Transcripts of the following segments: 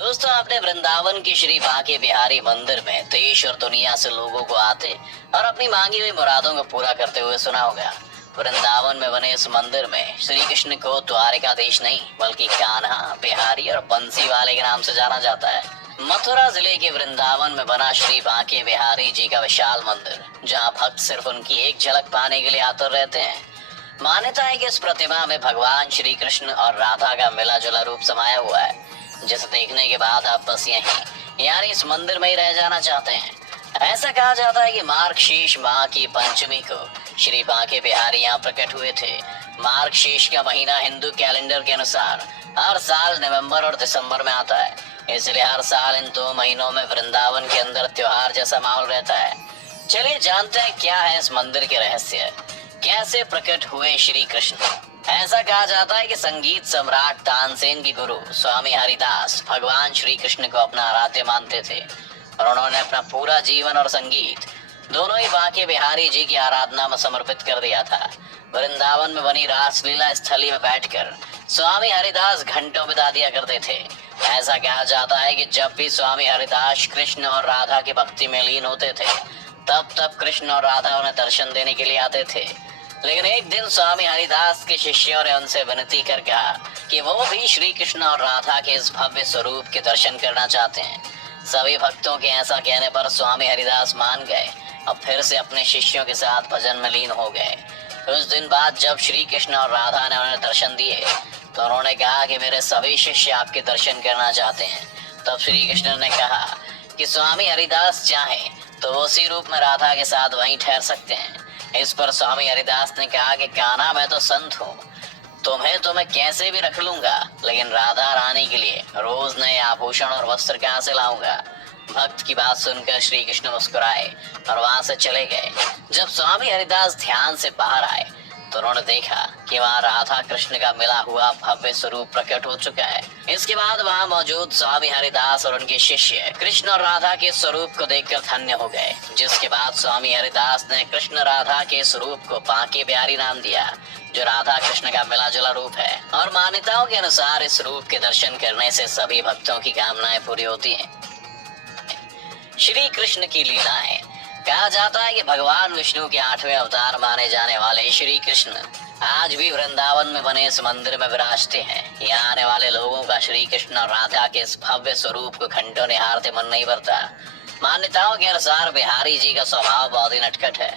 दोस्तों, आपने वृंदावन के श्री बांके बिहारी मंदिर में देश और दुनिया से लोगों को आते और अपनी मांगी हुई मुरादों को पूरा करते हुए सुना होगा। वृंदावन में बने इस मंदिर में श्री कृष्ण को द्वारिकाधीश नहीं बल्कि कान्हा, बिहारी और बंसी वाले के नाम से जाना जाता है। मथुरा जिले के वृंदावन में बना श्री बांके बिहारी जी का विशाल मंदिर, जहाँ भक्त सिर्फ उनकी एक झलक पाने के लिए आतुर रहते हैं। मान्यता है कि इस प्रतिमा में भगवान श्री कृष्ण और राधा का मिला जुला रूप समाया हुआ है, जिसे देखने के बाद आप बस यहीं यानी इस मंदिर में ही रह जाना चाहते हैं। ऐसा कहा जाता है कि मार्गशीर्ष माह की पंचमी को श्री बांके बिहारी यहाँ प्रकट हुए थे। मार्गशीर्ष का महीना हिंदू कैलेंडर के अनुसार हर साल नवंबर और दिसंबर में आता है, इसलिए हर साल इन 2 महीनों में वृंदावन के अंदर त्योहार जैसा माहौल रहता है। चलिए जानते हैं क्या है इस मंदिर के रहस्य, कैसे प्रकट हुए श्री कृष्ण। ऐसा कहा जाता है कि संगीत सम्राट तानसेन के गुरु स्वामी हरिदास भगवान श्री कृष्ण को अपना आराध्य मानते थे और उन्होंने अपना पूरा जीवन और संगीत दोनों ही बांके बिहारी जी की आराधना में समर्पित कर दिया था। वृंदावन में बनी रासलीला स्थली में बैठकर स्वामी हरिदास घंटों बिता दिया करते थे। ऐसा कहा जाता है कि जब भी स्वामी हरिदास कृष्ण और राधा की भक्ति में लीन होते थे, तब कृष्ण और राधा उन्हें दर्शन देने के लिए आते थे। लेकिन एक दिन स्वामी हरिदास के शिष्यों ने उनसे विनती कर कहा कि वो भी श्री कृष्ण और राधा के इस भव्य स्वरूप के दर्शन करना चाहते हैं। सभी भक्तों के ऐसा कहने पर स्वामी हरिदास मान गए और फिर से अपने शिष्यों के साथ भजन में लीन हो गए। कुछ दिन बाद जब श्री कृष्ण और राधा ने उन्हें दर्शन दिए तो उन्होंने कहा कि मेरे सभी शिष्य आपके दर्शन करना चाहते हैं। तब श्री कृष्ण ने कहा कि स्वामी हरिदास चाहें तो उसी रूप में राधा के साथ वहीं ठहर सकते हैं। इस पर स्वामी हरिदास ने कहा कि कान्हा, मैं तो संत हूँ, तुम्हें तो मैं कैसे भी रख लूंगा, लेकिन राधा रानी के लिए रोज नए आभूषण और वस्त्र कहाँ से लाऊंगा। भक्त की बात सुनकर श्री कृष्ण मुस्कुराए और वहां से चले गए। जब स्वामी हरिदास ध्यान से बाहर आए तो उन्होंने देखा कि वहाँ राधा कृष्ण का मिला हुआ भव्य स्वरूप प्रकट हो चुका है। इसके बाद वहाँ मौजूद स्वामी हरिदास और उनके शिष्य कृष्ण और राधा के स्वरूप को देखकर धन्य हो गए, जिसके बाद स्वामी हरिदास ने कृष्ण राधा के स्वरूप को बांके बिहारी नाम दिया, जो राधा कृष्ण का मिला जुला रूप है। और मान्यताओं के अनुसार इस रूप के दर्शन करने से सभी भक्तों की कामनाएं पूरी होती हैं। श्री कृष्ण की लीलाएं। कहा जाता है कि भगवान विष्णु के 8वें अवतार माने जाने वाले श्री कृष्ण आज भी वृंदावन में बने इस मंदिर में विराजते हैं। यहाँ आने वाले लोगों का श्री कृष्ण और राधा के इस भव्य स्वरूप को घंटों निहारते मन नहीं भरता। मान्यताओं के अनुसार बिहारी जी का स्वभाव बहुत ही नटखट है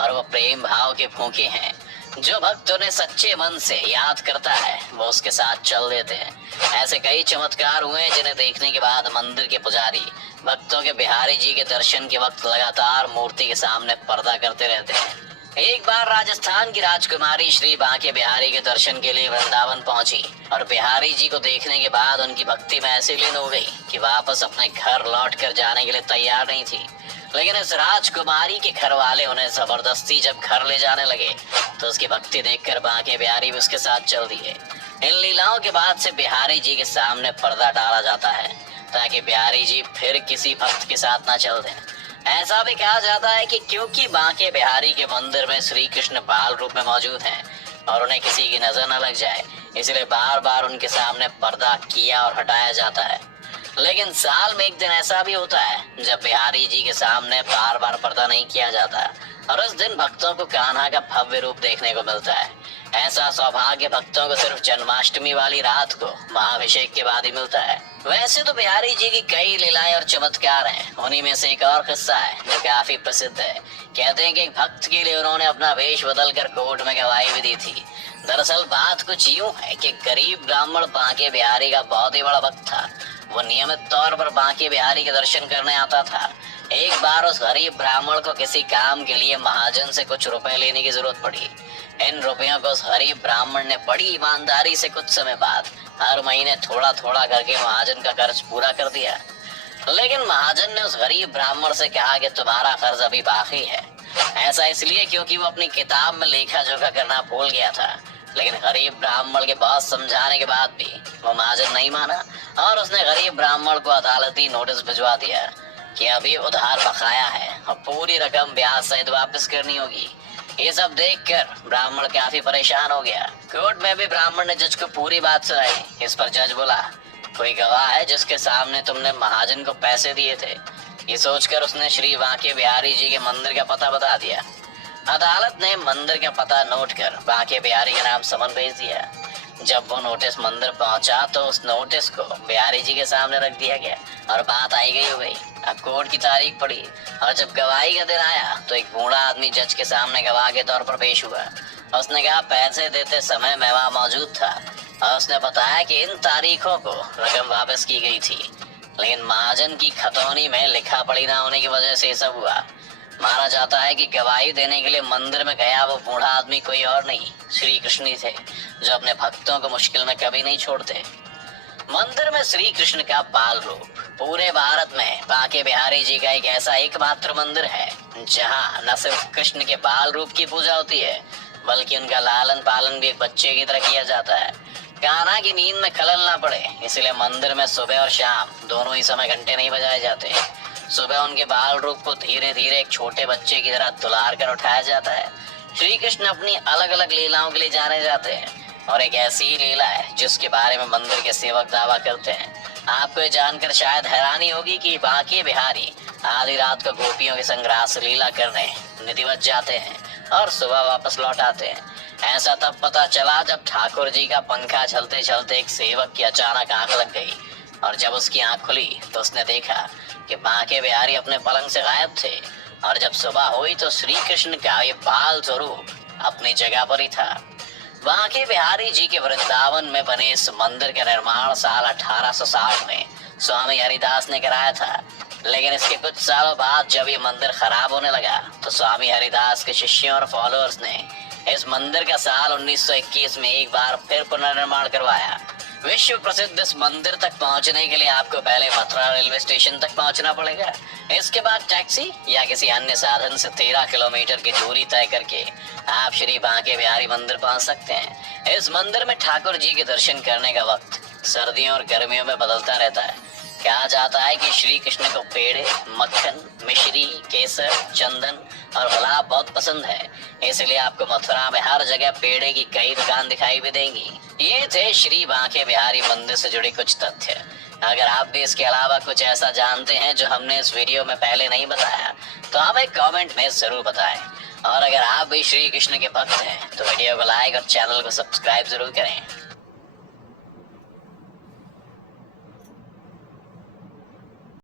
और वो प्रेम भाव के भूखे हैं। जो भक्त उन्हें सच्चे मन से याद करता है वो उसके साथ चल देते हैं। ऐसे कई चमत्कार हुए जिन्हें देखने के बाद मंदिर के पुजारी भक्तों के बिहारी जी के दर्शन के वक्त लगातार मूर्ति के सामने पर्दा करते रहते हैं। एक बार राजस्थान की राजकुमारी श्री बांके बिहारी के दर्शन के लिए वृंदावन पहुंची और बिहारी जी को देखने के बाद उनकी भक्ति में ऐसे लीन हो गई कि वापस अपने घर लौट कर जाने के लिए तैयार नहीं थी। लेकिन इस राजकुमारी के घर वाले उन्हें जबरदस्ती जब घर ले जाने लगे तो उसकी भक्ति देखकर बांके बिहारी भी उसके साथ चल दिए। इन लीलाओं के बाद से बिहारी जी के सामने पर्दा डाला जाता है ताकि बिहारी जी फिर किसी भक्त के साथ न चल दें। ऐसा भी कहा जाता है कि क्योंकि बांके बिहारी के मंदिर में श्री कृष्ण बाल रूप में मौजूद हैं और उन्हें किसी की नजर न लग जाए, इसलिए बार बार उनके सामने पर्दा किया और हटाया जाता है। लेकिन साल में एक दिन ऐसा भी होता है जब बिहारी जी के सामने बार बार पर्दा नहीं किया जाता और उस दिन भक्तों को कान्हा का भव्य रूप देखने को मिलता है। ऐसा सौभाग्य भक्तों को सिर्फ जन्माष्टमी वाली रात को महाअभिषेक के बाद ही मिलता है। वैसे तो बिहारी जी की कई लीलाएं और चमत्कार हैं, उन्हीं में से एक और किस्सा है जो काफी प्रसिद्ध है। कहते हैं कि एक भक्त के लिए उन्होंने अपना वेश बदल कर कोर्ट में गवाही भी दी थी। दरअसल बात कुछ यूं है कि गरीब ब्राह्मण बांके बिहारी का बहुत ही बड़ा भक्त था। वो नियमित तौर पर बांके बिहारी के दर्शन करने आता था। एक बार उस गरीब ब्राह्मण को किसी काम के लिए महाजन से कुछ रुपए लेने की जरूरत पड़ी। इन रुपयों को उस गरीब ब्राह्मण ने बड़ी ईमानदारी से कुछ समय बाद हर महीने थोड़ा थोड़ा करके महाजन का कर्ज पूरा कर दिया। लेकिन महाजन ने उस गरीब ब्राह्मण से कहा कि तुम्हारा कर्ज अभी बाकी है। ऐसा इसलिए क्योंकि वो अपनी किताब में लेखा जोखा करना भूल गया था। लेकिन गरीब ब्राह्मण के बहुत समझाने के बाद भी वो महाजन नहीं माना और उसने गरीब ब्राह्मण को अदालती नोटिस भिजवा दिया कि अभी उधार बकाया है और पूरी रकम ब्याज सहित वापस करनी होगी। ये सब देखकर ब्राह्मण काफी परेशान हो गया। कोर्ट में भी ब्राह्मण ने जज को पूरी बात सुनाई। इस पर जज बोला कोई गवाह है जिसके सामने तुमने महाजन को पैसे दिए थे? ये सोचकर उसने श्री बांके बिहारी जी के मंदिर का पता बता दिया। अदालत ने मंदिर का पता नोट कर बांके बिहारी के नाम समन भेज दिया। जब वो नोटिस मंदिर पहुंचा तो उस नोटिस को बिहारी जी के सामने रख दिया गया और बात आई गई हो गई। अब कोर्ट की तारीख पड़ी और जब गवाही का दिन आया तो एक बूढ़ा आदमी जज के सामने गवाह के तौर पर पेश हुआ। उसने कहा पैसे देते समय मैं वहां मौजूद था और उसने बताया कि इन तारीखों को रकम वापस की गई थी, लेकिन महाजन की खतौनी में लिखा पढ़ी ना होने की वजह से ये सब हुआ। माना जाता है कि गवाही देने के लिए मंदिर में गया वो बूढ़ा आदमी कोई और नहीं, श्री कृष्ण ही थे, जो अपने भक्तों को मुश्किल में कभी नहीं छोड़ते। मंदिर में श्री कृष्ण का बाल रूप। पूरे भारत में बांके बिहारी जी का एक ऐसा एकमात्र मंदिर है जहां न सिर्फ कृष्ण के बाल रूप की पूजा होती है, बल्कि उनका लालन पालन भी एक बच्चे की तरह किया जाता है। कान्हा की नींद में खलल ना पड़े, इसलिए मंदिर में सुबह और शाम दोनों ही समय घंटे नहीं बजाए जाते। सुबह उनके बाल रूप को धीरे धीरे एक छोटे बच्चे की तरह दुलार कर उठाया जाता है। श्री कृष्ण अपनी अलग अलग लीलाओं के लिए जाने जाते हैं और एक ऐसी ही लीला है जिसके बारे में मंदिर के सेवक दावा करते हैं। आपको ये जानकर शायद हैरानी होगी कि बांके बिहारी आधी रात को गोपियों के संग रास लीला करने निधिवत जाते हैं और सुबह वापस लौट आते हैं। ऐसा तब पता चला जब ठाकुर जी का पंखा चलते चलते एक सेवक की अचानक आंख लग गई और जब उसकी आंख खुली तो उसने देखा कि बांके बिहारी अपने पलंग से गायब थे और जब सुबह हुई तो श्री कृष्ण का ये बाल स्वरूप अपनी जगह पर ही था। बांके बिहारी जी के वृंदावन में बने इस मंदिर का निर्माण साल 1860 में स्वामी हरिदास ने कराया था, लेकिन इसके कुछ सालों बाद जब ये मंदिर खराब होने लगा तो स्वामी हरिदास के शिष्यों और फॉलोअर्स ने इस मंदिर का साल 1921 में एक बार फिर पुनर्निर्माण करवाया। विश्व प्रसिद्ध इस मंदिर तक पहुंचने के लिए आपको पहले मथुरा रेलवे स्टेशन तक पहुंचना पड़ेगा। इसके बाद टैक्सी या किसी अन्य साधन से 13 किलोमीटर की दूरी तय करके आप श्री बांके बिहारी मंदिर पहुंच सकते हैं। इस मंदिर में ठाकुर जी के दर्शन करने का वक्त सर्दियों और गर्मियों में बदलता रहता है। कहा जाता है कि श्री कृष्ण को पेड़े, मक्खन, मिश्री, केसर, चंदन और गुलाब बहुत पसंद है, इसलिए आपको मथुरा में हर जगह पेड़े की कई दुकान दिखाई भी देंगी। ये थे श्री बांके बिहारी मंदिर से जुड़े कुछ तथ्य। अगर आप भी इसके अलावा कुछ ऐसा जानते हैं जो हमने इस वीडियो में पहले नहीं बताया तो हमें कमेंट में जरूर बताएं। और अगर आप भी श्री कृष्ण के भक्त हैं तो वीडियो को लाइक और चैनल को सब्सक्राइब जरूर करें।